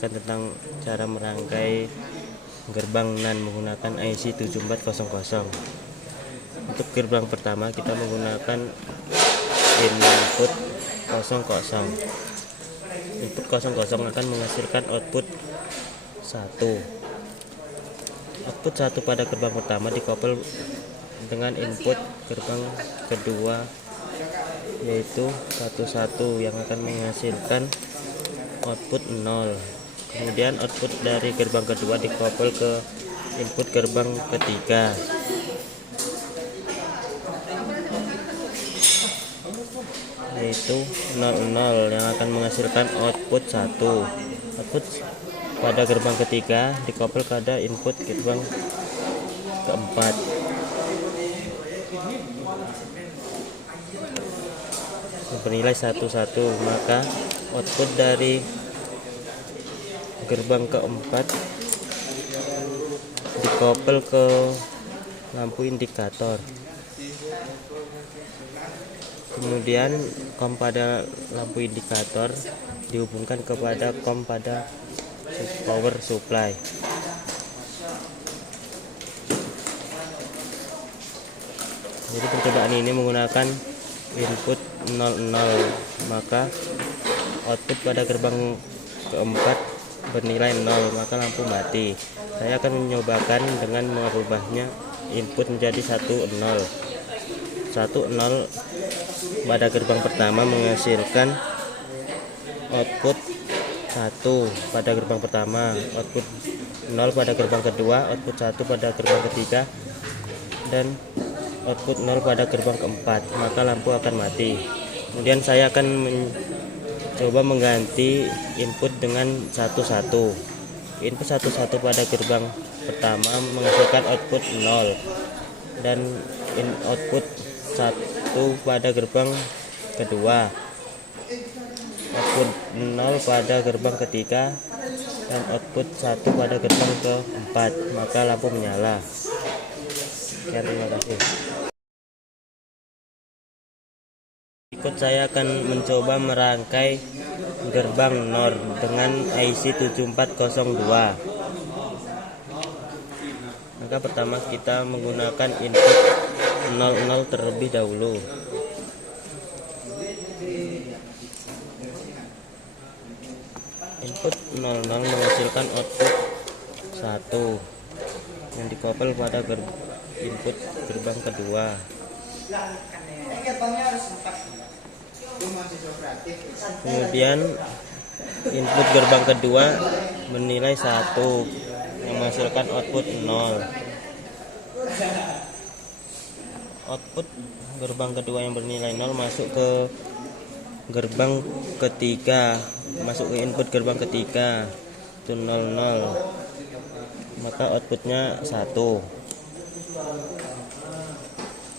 menjelaskan tentang cara merangkai gerbang NAND menggunakan IC 7400. Untuk gerbang pertama kita menggunakan input 00. Input 00 akan menghasilkan output 1. Output 1 pada gerbang pertama dikoppel dengan input gerbang kedua yaitu 11 yang akan menghasilkan output 0. Kemudian output dari gerbang kedua dikoppel ke input gerbang ketiga yaitu 00 yang akan menghasilkan output 1. Output pada gerbang ketiga dikoppel pada input gerbang keempat bernilai 11, maka output dari gerbang keempat dikoppel ke lampu indikator. Kemudian COM pada lampu indikator dihubungkan kepada COM pada power supply. Jadi percobaan ini menggunakan input 00, maka output pada gerbang keempat bernilai 0, maka lampu mati. Saya akan mencobakan dengan merubahnya input menjadi 10. 10 pada gerbang pertama menghasilkan output 1 pada gerbang pertama, output 0 pada gerbang kedua, output 1 pada gerbang ketiga, dan output 0 pada gerbang keempat, maka lampu akan mati. Kemudian saya akan mencoba mengganti input dengan 11. Input 11 pada gerbang pertama menghasilkan output 0 dan output 1 pada gerbang kedua, output 0 pada gerbang ketiga, dan output 1 pada gerbang keempat, maka lampu menyala. Sekian, terima kasih. Berikut saya akan mencoba merangkai gerbang NOR dengan IC 7402. Maka pertama kita menggunakan input 00 terlebih dahulu. Input 00 menghasilkan output 1 yang dikoppel pada input gerbang kedua. Kemudian input gerbang kedua bernilai 1 yang menghasilkan output 0. Output gerbang kedua yang bernilai 0 masuk ke gerbang ketiga, masuk ke input gerbang ketiga itu 00, maka outputnya 1.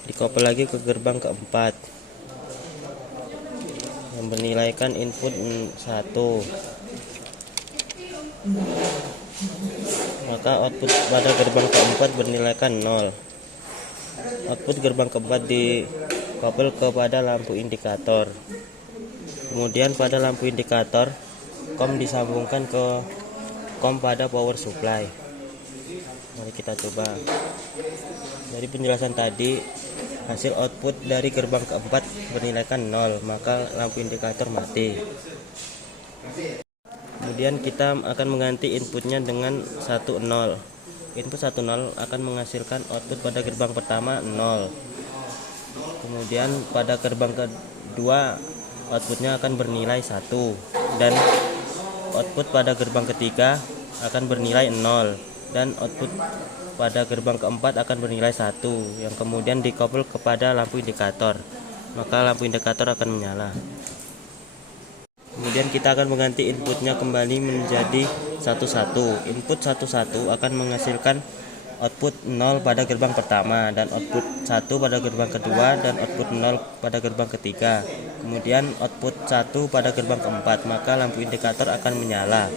Dikoppel lagi ke gerbang keempat yang bernilaikan input 1, maka output pada gerbang keempat bernilaikan 0. Output gerbang keempat dikoppel kepada lampu indikator. Kemudian pada lampu indikator COM disambungkan ke COM pada power supply. Mari kita coba. Dari penjelasan tadi, hasil output dari gerbang keempat bernilaikan 0, maka lampu indikator mati. Kemudian kita akan mengganti inputnya dengan 10. Input 10 akan menghasilkan output pada gerbang pertama 0. Kemudian pada gerbang kedua outputnya akan bernilai 1, dan output pada gerbang ketiga akan bernilai 0, dan output pada gerbang keempat akan bernilai 1 yang kemudian dikoppel kepada lampu indikator, maka lampu indikator akan menyala. Kemudian kita akan mengganti inputnya kembali menjadi 11. Input 11 akan menghasilkan output 0 pada gerbang pertama, dan output 1 pada gerbang kedua, dan output 0 pada gerbang ketiga. Kemudian output 1 pada gerbang keempat, maka lampu indikator akan menyala.